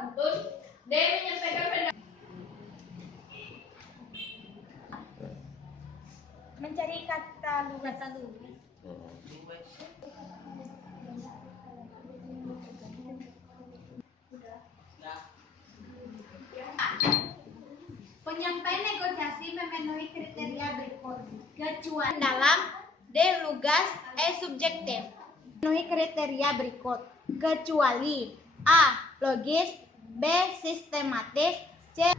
beruntun. D. Menyampaikan pendapat. Mencari kata lugas. Penyampaian negosiasi memenuhi kriteria berikut, kecuali dalam D. Lugas, E. Subjektif. Memenuhi kriteria berikut, kecuali A. Logis, B. Sistematis, C.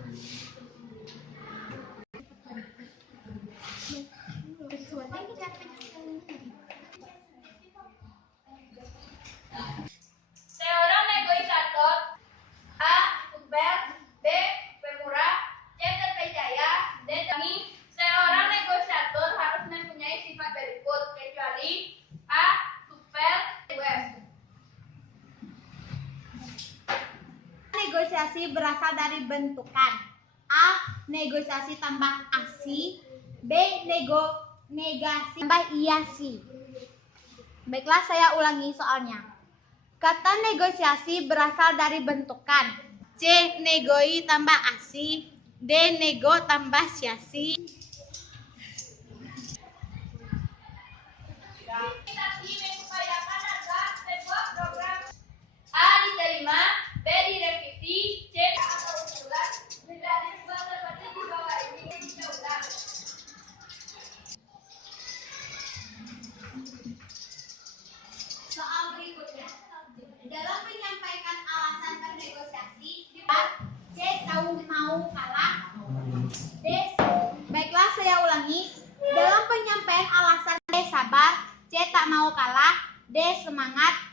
Seorang negosiator A. Subel, B. Pemurah, C. Terpercaya, D. Dami. Seorang negosiator harus mempunyai sifat berikut, kecuali A. Subel, Web. Negosiasi berasal dari bentukan A. Negosiasi tambah asi, B. Negasi tambah iasi. Baiklah, saya ulangi soalnya. Kata negosiasi berasal dari bentukan C. Negoi tambah asi, D. Nego tambah siasi. Mengupayakan agar sebuah program A diterima, B direvisi, C atau usulan menjadi sebuah seperti di bawah ini diulang. Soal berikutnya, dalam menyampaikan alasan bernegosiasi, C. Tahu mau kalah, D. Baiklah, saya ulangi. Dalam penyampaian alasan, D. Sabar, C. Tak mau kalah, D. Semangat,